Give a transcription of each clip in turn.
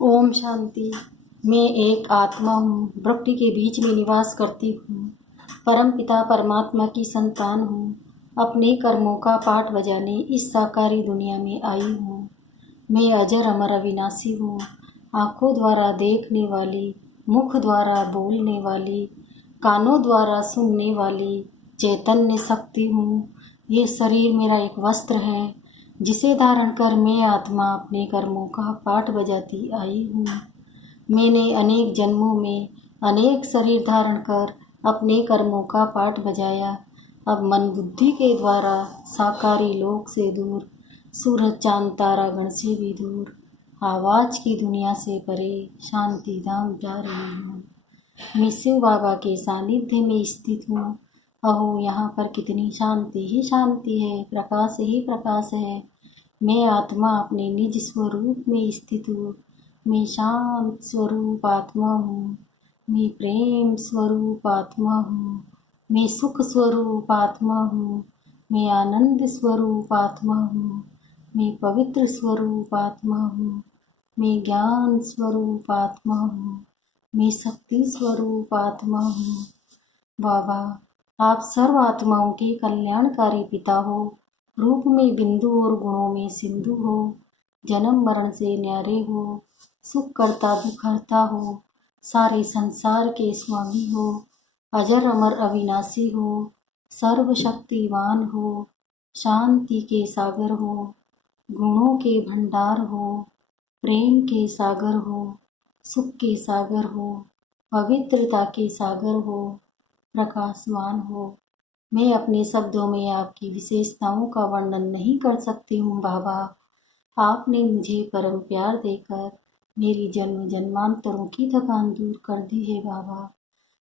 ओम शांति। मैं एक आत्मा हूँ, प्रकृति के बीच में निवास करती हूँ। परम पिता परमात्मा की संतान हूँ। अपने कर्मों का पाठ बजाने इस साकारी दुनिया में आई हूँ। मैं अजर अमर अविनाशी हूँ। आँखों द्वारा देखने वाली, मुख द्वारा बोलने वाली, कानों द्वारा सुनने वाली चैतन्य शक्ति हूँ। ये शरीर मेरा एक वस्त्र है जिसे धारण कर मैं आत्मा अपने कर्मों का पाठ बजाती आई हूँ। मैंने अनेक जन्मों में अनेक शरीर धारण कर अपने कर्मों का पाठ बजाया। अब मन बुद्धि के द्वारा साकारी लोक से दूर, सूरज चांद तारा गण से भी दूर, आवाज की दुनिया से परे शांति धाम जा रही हूँ। मैं शिव बाबा के सानिध्य में स्थित हूँ। अहो, यहाँ पर कितनी शांति ही शांति है, प्रकाश ही प्रकाश है। मैं आत्मा अपने निज स्वरूप में स्थित हूँ। मैं शांत स्वरूप आत्मा हूँ। मैं प्रेम स्वरूप आत्मा हूँ। मैं सुख स्वरूप आत्मा हूँ। मैं आनंद स्वरूप आत्मा हूँ। मैं पवित्र स्वरूप आत्मा हूँ। मैं ज्ञान स्वरूप आत्मा हूँ। मैं शक्ति स्वरूप आत्मा हूँ। बाबा, आप सर्व आत्माओं के कल्याणकारी पिता हो। रूप में बिंदु और गुणों में सिंधु हो। जन्म मरण से न्यारे हो। सुख करता दुख हरता हो। सारे संसार के स्वामी हो। अजर अमर अविनाशी हो। सर्वशक्तिवान हो। शांति के सागर हो। गुणों के भंडार हो। प्रेम के सागर हो। सुख के सागर हो। पवित्रता के सागर हो। प्रकाशमान हो। मैं अपने शब्दों में आपकी विशेषताओं का वर्णन नहीं कर सकती हूँ बाबा। आपने मुझे परम प्यार देकर मेरी जन्म जन्मांतरों की थकान दूर कर दी है बाबा।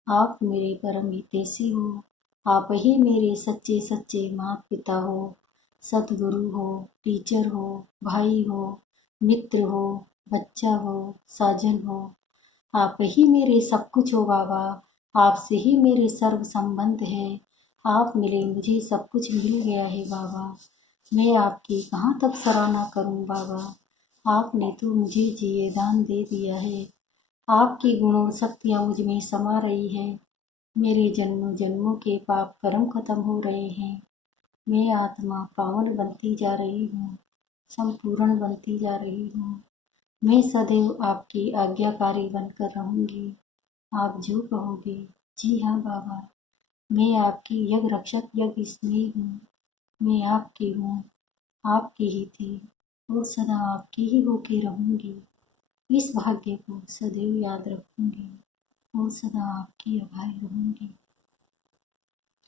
आप मेरे परम हितैषी हो। आप ही मेरे सच्चे सच्चे माता पिता हो, सतगुरु हो, टीचर हो, भाई हो, मित्र हो, बच्चा हो, साजन हो। आप ही मेरे सब कुछ हो बाबा। आपसे ही मेरे सर्व संबंध है। आप मिले मुझे सब कुछ मिल गया है बाबा। मैं आपकी कहाँ तक सराहना करूं बाबा। आपने तो मुझे जिए दान दे दिया है। आपकी गुण और शक्तियाँ मुझ में समा रही है। मेरे जन्मों जन्मों के पाप कर्म खत्म हो रहे हैं। मैं आत्मा पावन बनती जा रही हूँ, संपूर्ण बनती जा रही हूँ। मैं सदैव आपकी आज्ञाकारी बनकर रहूंगी। आप जो कहोगे। जी हाँ बाबा, मैं आपकी यज्ञ रक्षक यज्ञ स्नेही हूँ। मैं आपकी हूँ, आपकी ही थी और सदा आपकी ही होके रहूंगी। इस भाग्य को सदैव याद रखूंगी और सदा आपकी आभारी रहूंगी।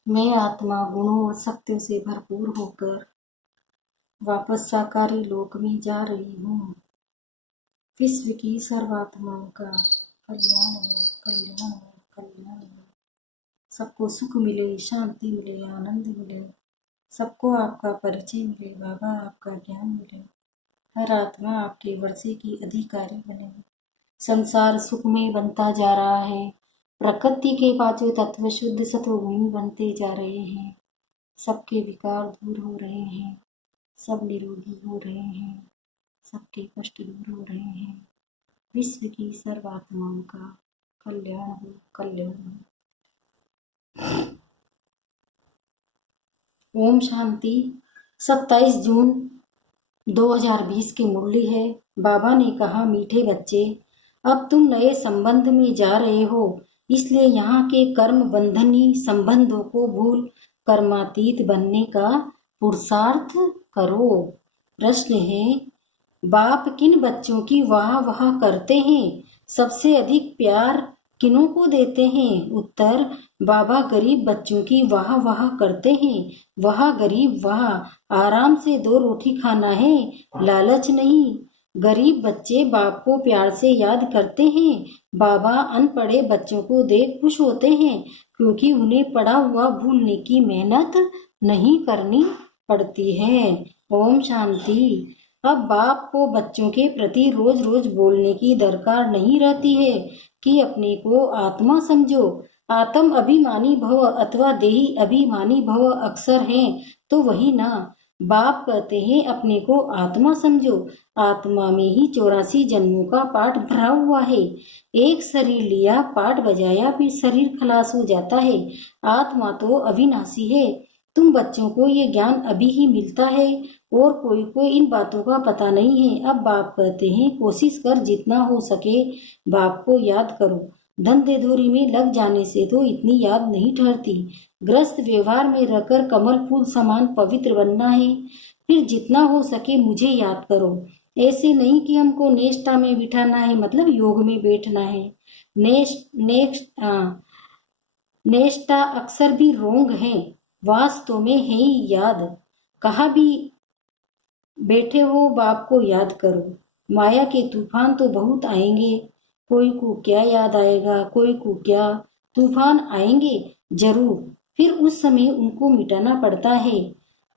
मैं आत्मा गुणों और शक्तियों से भरपूर होकर वापस साकारी लोक में जा रही हूँ। विश्व की सर्वात्माओं का कल्याण हो, कल्याण हो, कल्याण हो। सबको सुख मिले, शांति मिले, आनंद मिले। सबको आपका परिचय मिले बाबा, आपका ज्ञान मिले। हर आत्मा आपके वर्षे की अधिकारी बने। संसार सुखमय बनता जा रहा है। प्रकृति के पांचों तत्व शुद्ध सत्वगुणी बनते जा रहे हैं। सबके विकार दूर हो रहे हैं। सब निरोगी हो रहे हैं। सबके कष्ट दूर हो रहे हैं। विश्व की सर्वात्माओं का कल्याण हो, कल्याण हो। ओम शांति। 27 जून 2020 की मुरली है। बाबा ने कहा, मीठे बच्चे, अब तुम नए संबंध में जा रहे हो, इसलिए यहाँ के कर्म बंधनी संबंधों को भूल कर्मातीत बनने का पुरुषार्थ करो। प्रश्न है, बाप किन बच्चों की वाह वाह करते हैं? सबसे अधिक प्यार किनों को देते हैं? उत्तर, बाबा गरीब बच्चों की वाह वाह करते हैं। वाह गरीब वाह, आराम से 2 रोटी खाना है, लालच नहीं। गरीब बच्चे बाप को प्यार से याद करते हैं। बाबा अनपढ़े बच्चों को देख खुश होते हैं, क्योंकि उन्हें पढ़ा हुआ भूलने की मेहनत नहीं करनी पड़ती है। ओम शांति। अब बाप को बच्चों के प्रति रोज रोज बोलने की दरकार नहीं रहती है कि अपने को आत्मा समझो। आत्म अभिमानी भव अथवा देही अभिमानी भव अक्सर हैं तो वही ना। बाप कहते हैं अपने को आत्मा समझो, आत्मा में ही 84 जन्मों का पाठ भरा हुआ है। एक शरीर लिया, पाठ बजाया, फिर शरीर खलास हो जाता है। आत्मा तो अविनाशी है। तुम बच्चों को ये ज्ञान अभी ही मिलता है और कोई को इन बातों का पता नहीं है। अब बाप कहते हैं कोशिश कर, जितना हो सके बाप को याद करो। धंधे धोरी में लग जाने से तो इतनी याद नहीं ठहरती। ग्रस्त व्यवहार में रहकर कमल फूल समान पवित्र बनना है। फिर जितना हो सके मुझे याद करो। ऐसे नहीं कि हमको नेष्टा में बिठाना है, मतलब योग में बैठना है। नेष्टा अक्सर भी रोंग है, वास्तव में है ही याद। कहा भी बैठे हो बाप को याद करो। माया के तूफान तो बहुत आएंगे, कोई को क्या याद आएगा, कोई को क्या। तूफान आएंगे जरूर, फिर उस समय उनको मिटाना पड़ता है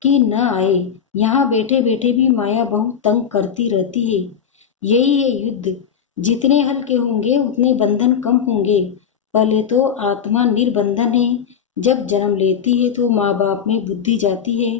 कि न आए। यहाँ बैठे बैठे भी माया बहुत तंग करती रहती है। यही है युद्ध। जितने हल्के होंगे उतने बंधन कम होंगे। पहले तो आत्मा निर्बंधन है। जब जन्म लेती है तो माँ बाप में बुद्धि जाती है।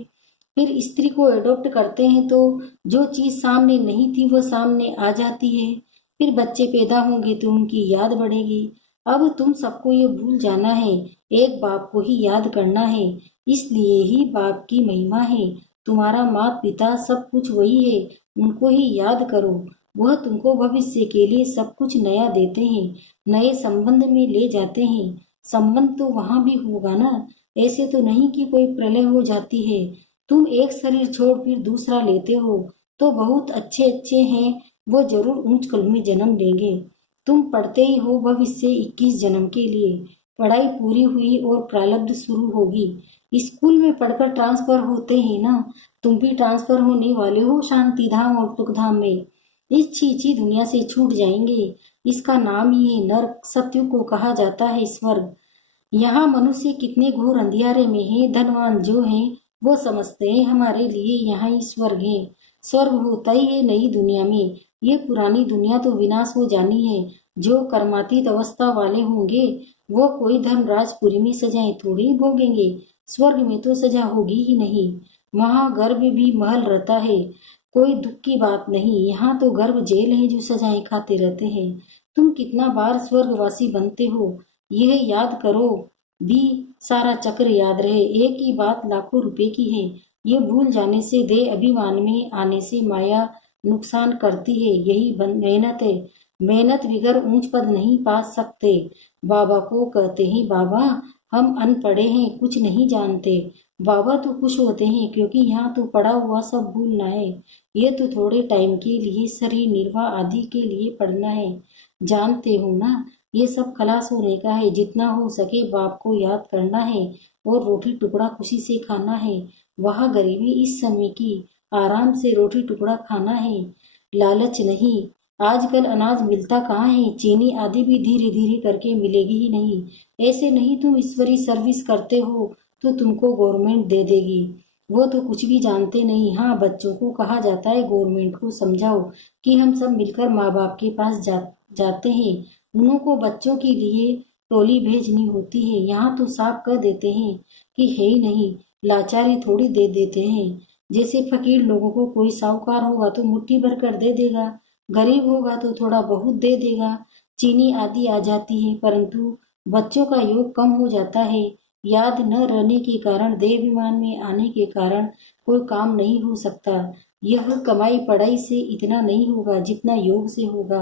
फिर स्त्री को एडॉप्ट करते हैं तो जो चीज सामने नहीं थी वो सामने आ जाती है। फिर बच्चे पैदा होंगे तो उनकी याद बढ़ेगी। अब तुम सबको ये भूल जाना है, एक बाप को ही याद करना है। इसलिए ही बाप की महिमा है। तुम्हारा माता पिता सब कुछ वही है, उनको ही याद करो। वह तुमको भविष्य के लिए सब कुछ नया देते हैं, नए संबंध में ले जाते हैं। संबंध तो वहां भी होगा ना, ऐसे तो नहीं कि कोई प्रलय हो जाती है। तुम एक शरीर छोड़ फिर दूसरा लेते हो तो बहुत अच्छे अच्छे हैं, वो जरूर ऊंच कुल में जन्म लेंगे। तुम पढ़ते ही हो भविष्य 21 जन्म के लिए। पढ़ाई पूरी हुई और प्रारब्ध शुरू होगी। स्कूल में पढ़कर ट्रांसफर होते हैं ना, तुम भी ट्रांसफर होने वाले हो शांति धाम और सुख धाम में। इस छीछी दुनिया से छूट जाएंगे। इसका नाम ही है नरक। सत्य को कहा जाता है स्वर्ग। यहाँ मनुष्य कितने घोर अंधियारे में है। धनवान जो हैं वो समझते हैं हमारे लिए यहाँ ही स्वर्ग है। स्वर्ग होता ही है नई दुनिया में। ये पुरानी दुनिया तो विनाश हो जानी है। जो कर्मातीत अवस्था वाले होंगे वो कोई धर्मराजपुरी में सजाएं थोड़ी भोगेंगे। स्वर्ग में तो सजा होगी ही नहीं। वहाँ गर्भ भी महल रहता है, कोई दुख की बात नहीं। यहाँ तो गर्भ जेल है जो सजाएं खाते रहते हैं। तुम कितना बार स्वर्गवासी बनते हो यह याद करो भी, सारा चक्र याद रहे। एक ही बात लाखों रुपए की है, ये भूल जाने से देह अभिमान में आने से माया नुकसान करती है। यही मेहनत है। मेहनत बिगर ऊंच पद नहीं पा सकते। बाबा को कहते हैं बाबा हम अनपढ़े हैं, कुछ नहीं जानते। बाबा तो खुश होते हैं क्योंकि यहाँ तो पढ़ा हुआ सब भूलना है। ये तो थोड़े टाइम के लिए शरीर निर्वाह आदि के लिए पढ़ना है। जानते हो ना, ये सब खलास होने का है। जितना हो सके बाप को याद करना है और रोटी टुकड़ा खुशी से खाना है। वहाँ गरीबी इस समय की, आराम से रोटी टुकड़ा खाना है, लालच नहीं। आजकल अनाज मिलता कहाँ है, चीनी आदि भी धीरे धीरे करके मिलेगी ही नहीं। ऐसे नहीं तुम ईश्वरी सर्विस करते हो तो तुमको गवर्नमेंट दे देगी। वो तो कुछ भी जानते नहीं। हाँ, बच्चों को कहा जाता है गवर्नमेंट को समझाओ कि हम सब मिलकर माँ बाप के पास जाते हैं। उनको बच्चों के लिए टोली भेजनी होती है। यहाँ तो साफ कह देते हैं कि है ही नहीं, लाचारी थोड़ी दे देते हैं। जैसे फकीर लोगों को कोई साहूकार होगा तो मुट्ठी भर कर दे देगा, गरीब होगा तो थोड़ा बहुत दे देगा, चीनी आदि आ जाती है। परंतु बच्चों का योग कम हो जाता है। याद न रहने के कारण, देहाभिमान में आने के कारण कोई काम नहीं हो सकता। यह कमाई पढ़ाई से इतना नहीं होगा जितना योग से होगा।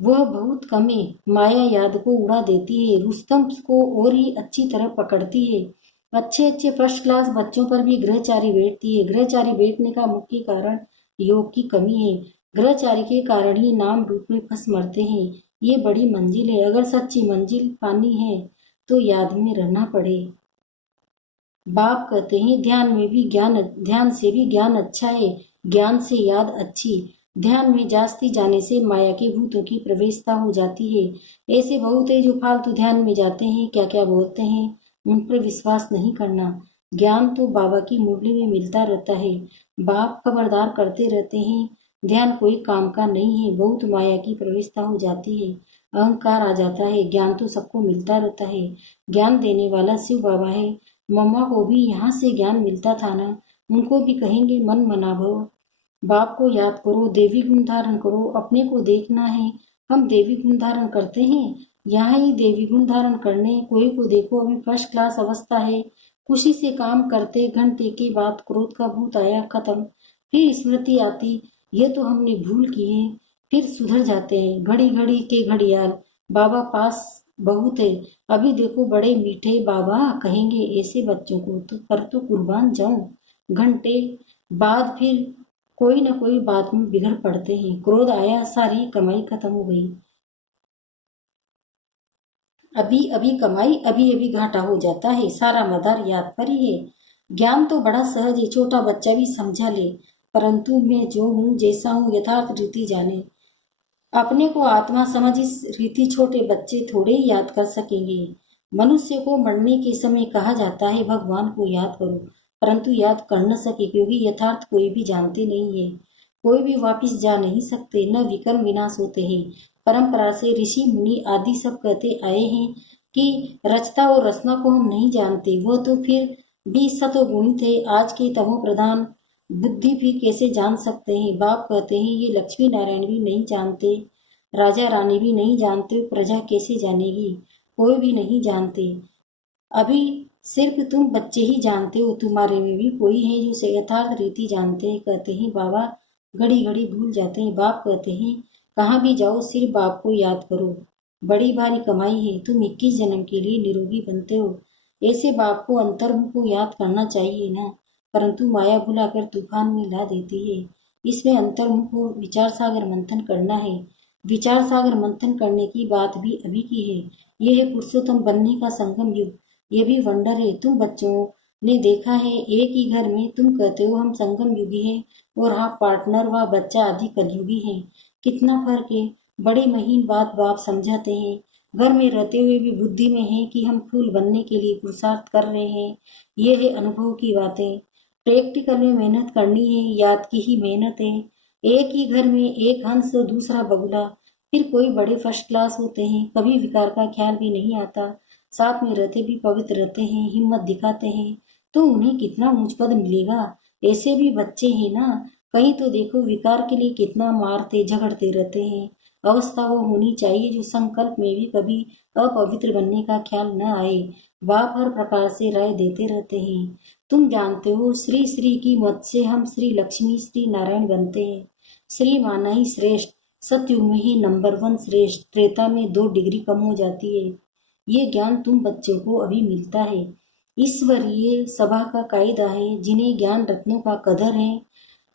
वह बहुत कम है। माया याद को उड़ा देती है, रुस्तम को और ही अच्छी तरह पकड़ती है। अच्छे अच्छे फर्स्ट क्लास बच्चों पर भी ग्रहचारी बैठती है। ग्रहचारी बैठने का मुख्य कारण योग की कमी है। ग्रहचारी के कारण ही नाम रूप में फंस मरते हैं। ये बड़ी मंजिल है, अगर सच्ची मंजिल पानी है तो याद में रहना पड़े। बाप कहते हैं ध्यान से भी ज्ञान अच्छा है, ज्ञान से याद अच्छी। ध्यान में जास्ती जाने से माया के भूतों की प्रवेशता हो जाती है। ऐसे बहुत है जो फालतू ध्यान में जाते हैं, क्या क्या बोलते हैं, उन पर विश्वास नहीं करना। ज्ञान तो बाबा की मुरली में मिलता रहता है। बाप खबरदार करते रहते हैं ध्यान कोई काम का नहीं है, बहुत माया की प्रवेशता हो जाती है, अहंकार आ जाता है। ज्ञान तो सबको मिलता रहता है। ज्ञान देने वाला शिव बाबा है। मम्मा को भी यहाँ से ज्ञान मिलता था ना, उनको भी कहेंगे मन मना भो। बाप को याद करो, देवी गुण धारण करो, अपने को देखना है। हम देवी गुण धारण करते हैं, यहाँ ही देवी गुण धारण करने। कोई को देखो अभी फर्स्ट क्लास अवस्था है, खुशी से काम करते, घंटे के बाद क्रोध का भूत आया, खत्म। फिर स्मृति आती, ये तो हमने भूल की है, फिर सुधर जाते हैं। घड़ी घड़ी के घड़ियाल बाबा पास बहुत है। अभी देखो बड़े मीठे बाबा कहेंगे, ऐसे बच्चों को तो पर तो कुर्बान जाऊं। घंटे बाद फिर कोई न कोई बात में बिगड़ पड़ते हैं। क्रोध आया, सारी कमाई खत्म हो गई। अभी अभी कमाई, अभी अभी घाटा हो जाता है, सारा मदार याद पर ही है। ज्ञान तो बड़ा सहज है, छोटा बच्चा भी समझा ले, परंतु मैं जो हूँ जैसा हूँ यथार्थ रीति जाने। अपने को आत्मा समझ इस रीति छोटे बच्चे थोड़े ही याद कर सकेंगे। मनुष्य को मरने के समय कहा जाता है भगवान को याद करो, परंतु याद कर न सके, क्योंकि यथार्थ कोई भी जानते नहीं है। कोई भी वापिस जा नहीं सकते, न विकर्म विनाश होते हैं। परंपरा से ऋषि मुनि आदि सब कहते आए हैं कि रचता और रचना को हम नहीं जानते, वह तो फिर भी सतोगुणित है। आज के तमो प्रधान बुद्धि भी कैसे जान सकते हैं। बाप कहते हैं ये लक्ष्मी नारायण भी नहीं जानते, राजा रानी भी नहीं जानते, प्रजा कैसे जानेगी। कोई भी नहीं जानते, अभी सिर्फ तुम बच्चे ही जानते हो। तुम्हारे में भी कोई है जो यथार्थ रीति जानते हैं। कहते हैं बाबा घड़ी घड़ी भूल जाते हैं। बाप कहते हैं कहाँ भी जाओ सिर्फ बाप को याद करो, बड़ी भारी कमाई है। तुम 21 जन्म के लिए निरोगी बनते हो। ऐसे बाप को अंतर्मुख को याद करना चाहिए ना, परंतु माया भुलाकर तूफान में ला देती है। इसमें अंतर्मुख को विचार सागर मंथन करना है। विचार सागर मंथन करने की बात भी अभी की है। यह है पुरुषोत्तम बनने का संगम युग। ये भी वंडर है। तुम बच्चों ने देखा है एक ही घर में तुम कहते हो हम संगम युगी हैं, और हाँ पार्टनर व बच्चा आदि कलयुगी हैं। कितना फर्क है। बड़ी महीन बात बाप समझाते हैं। घर में रहते हुए भी बुद्धि में है कि हम फूल बनने के लिए पुरुषार्थ कर रहे हैं। ये है अनुभव की बातें। प्रैक्टिकल में मेहनत करनी है, याद की ही मेहनत है। एक ही घर में एक हंस दूसरा बगुला, फिर कोई बड़े फर्स्ट क्लास होते हैं, कभी विकार का ख्याल भी नहीं आता, साथ में रहते भी पवित्र रहते हैं, हिम्मत दिखाते हैं, तो उन्हें कितना ऊंच पद मिलेगा। ऐसे भी बच्चे हैं ना, कहीं तो देखो विकार के लिए कितना मारते झगड़ते रहते हैं। अवस्था वो होनी चाहिए जो संकल्प में भी कभी अपवित्र बनने का ख्याल न आए। बाप हर प्रकार से राय देते रहते हैं। तुम जानते हो श्री श्री की मत से हम श्री लक्ष्मी श्री नारायण बनते हैं। श्री माना ही श्रेष्ठ, सतयुग में ही नंबर 1 श्रेष्ठ, त्रेता में 2 डिग्री कम हो जाती है। ये ज्ञान तुम बच्चों को अभी मिलता है। ईश्वरीय सभा का कायदा है। जिन्हें ज्ञान रत्नों का कदर है,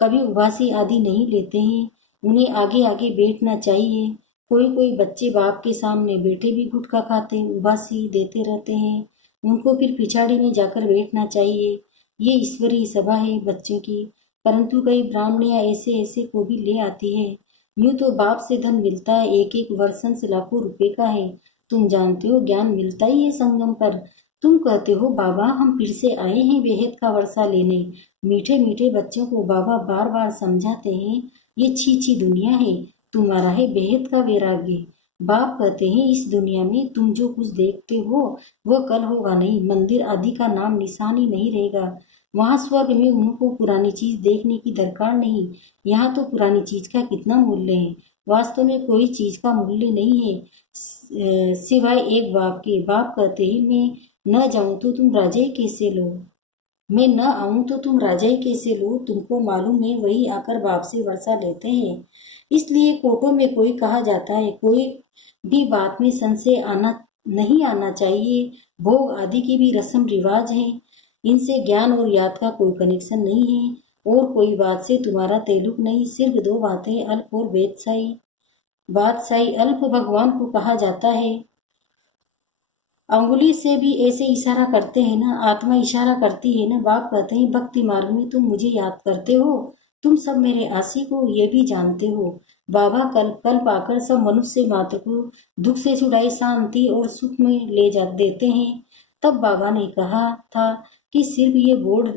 कभी उबासी आदि नहीं लेते हैं, उन्हें आगे आगे बैठना चाहिए। कोई कोई बच्चे बाप के सामने बैठे भी गुटखा खाते, उबासी देते रहते हैं, उनको फिर पिछाड़ी में जाकर बैठना चाहिए। ये ईश्वरीय सभा है बच्चों की, परंतु कई ब्राह्मणियां ऐसे ऐसे को भी ले आती है। यूं तो बाप से धन मिलता है, एक एक वर्षन से लाखों रुपए का है। तुम जानते हो ज्ञान मिलता ही है संगम पर। तुम कहते हो बाबा हम फिर से आए हैं बेहद का वर्षा लेने। मीठे मीठे बच्चों को बाबा बार बार समझाते हैं ये छी दुनिया है, तुम्हारा है बेहद का वैराग्य। बाप कहते हैं इस दुनिया में तुम जो कुछ देखते हो वह कल होगा नहीं, मंदिर आदि का नाम निशान ही नहीं रहेगा। वहाँ स्वर्ग में उनको पुरानी चीज देखने की दरकार नहीं। यहाँ तो पुरानी चीज का कितना मूल्य है। वास्तव में कोई चीज का मूल्य नहीं है सिवाय एक बाप के। बाप कहते हैं मैं न जाऊं तो तुम राजा ही कैसे लो, मैं न आऊं तो तुम राजा ही कैसे लो। तुमको मालूम है वही आकर बाप से वर्षा लेते हैं। इसलिए कोटों में कोई कहा जाता है कोई भी बात में संशय आना नहीं आना चाहिए। भोग आदि की भी रस्म रिवाज है, इनसे ज्ञान और याद का कोई कनेक्शन नहीं है। और कोई बात से तुम्हारा तेलुक नहीं, सिर्फ 2 बातें अल्प और वेदशाही। बादशाही अल्प भगवान को कहा जाता है। अंगुली से भी ऐसे इशारा करते हैं ना, आत्मा इशारा करती है ना। बाप कहते हैं भक्ति मार्ग में तुम मुझे याद करते हो, तुम सब मेरे आशिक हो, ये भी जानते हो। बाबा कल कल पाकर सब मनुष्य मात्र को दुख से छुड़ाई शांति और सुख में ले जा देते हैं। तब बाबा ने कहा था कि सिर्फ ये बोर्ड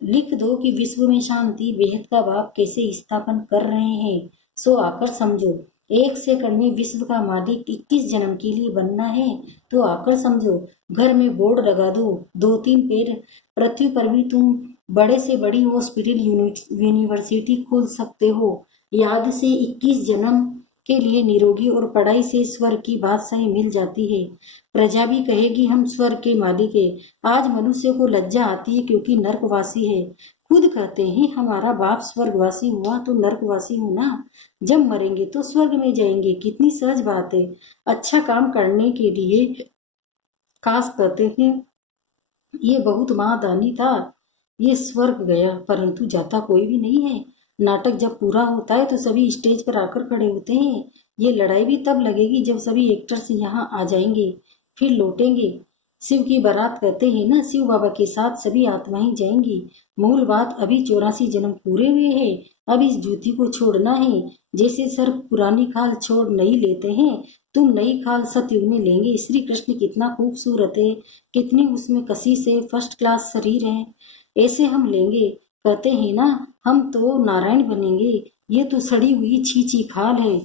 लिख दो कि विश्व में शांति बेहद का बाप कैसे स्थापन कर रहे हैं, सो आकर समझो। 1 सेकंड में विश्व का मालिक 21 जन्म के लिए बनना है तो आकर समझो। घर में बोर्ड लगा दो, 2-3 पेड़ पृथ्वी पर भी तुम बड़े से बड़ी हॉस्पिटल यूनिवर्सिटी खोल सकते हो। याद से 21 जन्म के लिए निरोगी और पढ़ाई से स्वर्ग की बादशाही मिल जाती है। प्रजा भी कहेगी हम स्वर्ग के मालिक है। आज मनुष्य को लज्जा आती है क्योंकि नर्कवासी है। खुद कहते हैं हमारा बाप स्वर्गवासी हुआ तो नर्कवासी हूं ना। जब मरेंगे तो स्वर्ग में जाएंगे। कितनी सहज बात है। अच्छा काम करने के लिए खास कहते हैं ये बहुत महादानी था, ये स्वर्ग गया, परंतु जाता कोई भी नहीं है। नाटक जब पूरा होता है तो सभी स्टेज पर आकर खड़े होते हैं। ये लड़ाई भी तब लगेगी जब सभी एक्टर्स यहाँ आ जाएंगे, फिर लौटेंगे। शिव की बारात कहते हैं ना, शिव बाबा के साथ सभी आत्माएं जाएंगी। मूल बात अभी 84 जन्म पूरे हुए हैं। अब इस जूती को छोड़ना है। जैसे सर पुरानी खाल छोड़ नई लेते हैं, तुम नई खाल सतयुग में लेंगे। श्री कृष्ण कितना खूबसूरत है, कितनी उसमें कशिश है, फर्स्ट क्लास शरीर है, ऐसे हम लेंगे। कहते हैं ना हम तो नारायण बनेंगे। ये तो सड़ी हुई छींची खाल है,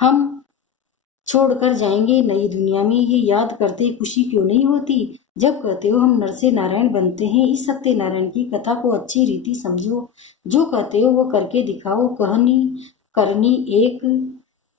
हम छोड़कर जाएंगे नई दुनिया में। ये याद करते खुशी क्यों नहीं होती जब कहते हो हम नर से नारायण बनते हैं। इस सत्यनारायण की कथा को अच्छी रीति समझो। जो कहते हो वो करके दिखाओ। कहनी करनी एक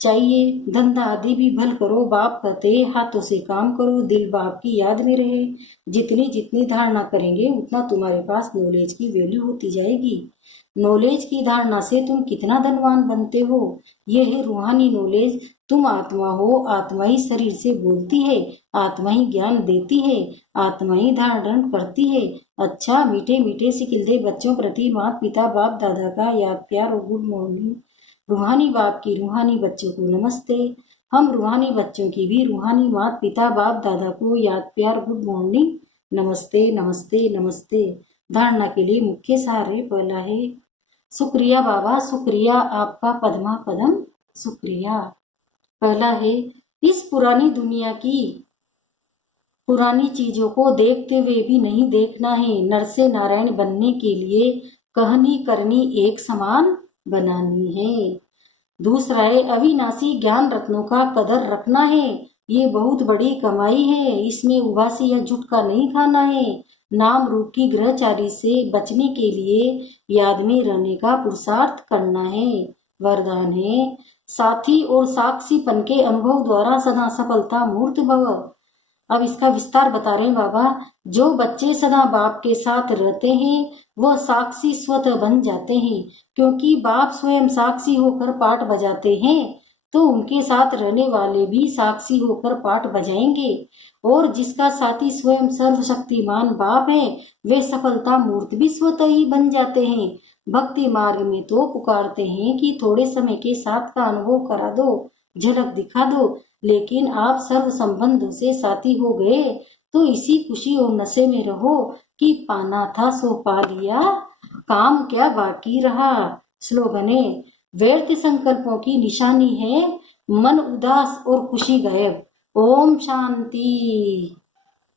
चाहिए, धंधा आदि भी भल करो। बाप कहते हाथों से काम करो, दिल बाप की याद में रहे। जितनी जितनी धारणा करेंगे उतना तुम्हारे पास नॉलेज की वैल्यू होती जाएगी। नॉलेज की धारणा से तुम कितना धनवान बनते हो। यह है रूहानी नॉलेज। तुम आत्मा हो, आत्मा ही शरीर से बोलती है, आत्मा ही ज्ञान देती है, आत्मा ही धारण करती है। अच्छा, मीठे मीठे सिकिलदे बच्चों प्रति माता पिता बाप दादा का याद प्यार और गुड मॉर्निंग। रूहानी बाप की रूहानी बच्चों को नमस्ते। हम रूहानी बच्चों की भी रूहानी माता पिता बाप दादा को याद प्यार गुड मॉर्निंग, नमस्ते नमस्ते नमस्ते। धारणा के लिए मुख्य सहारे पहला है शुक्रिया बाबा, शुक्रिया आपका पद्मा पदम शुक्रिया। पहला है इस पुरानी दुनिया की पुरानी चीजों को देखते हुए भी नहीं देखना है। नर से नारायण बनने के लिए कहनी करनी एक समान बनानी है। दूसरा है अविनाशी ज्ञान रत्नों का कदर रखना है। ये बहुत बड़ी कमाई है, इसमें उबासी या जुटका नहीं खाना है। नाम रूप की ग्रहचारी से बचने के लिए याद में रहने का पुरुषार्थ करना है। वरदान है साथी और साक्षीपन के अनुभव द्वारा सदा सफलता मूर्त भव। अब इसका विस्तार बता रहे हैं बाबा। जो बच्चे सदा बाप के साथ रहते हैं वह साक्षी स्वतः बन जाते हैं, क्योंकि बाप स्वयं साक्षी होकर पाठ बजाते हैं तो उनके साथ रहने वाले भी साक्षी होकर पाठ बजाएंगे। और जिसका साथी स्वयं सर्वशक्तिमान बाप है वे सफलता मूर्त भी स्वतः ही बन जाते हैं। भक्ति मार्ग में तो पुकारते हैं कि थोड़े समय के साथ का अनुभव करा दो, झलक दिखा दो, लेकिन आप सर्व संबंधों से साथी हो गए तो इसी खुशी और नशे में रहो कि पाना था सो पा लिया, काम क्या बाकी रहा। स्लोगन है व्यर्थ संकल्पों की निशानी है मन उदास और खुशी गायब। ओम शांति।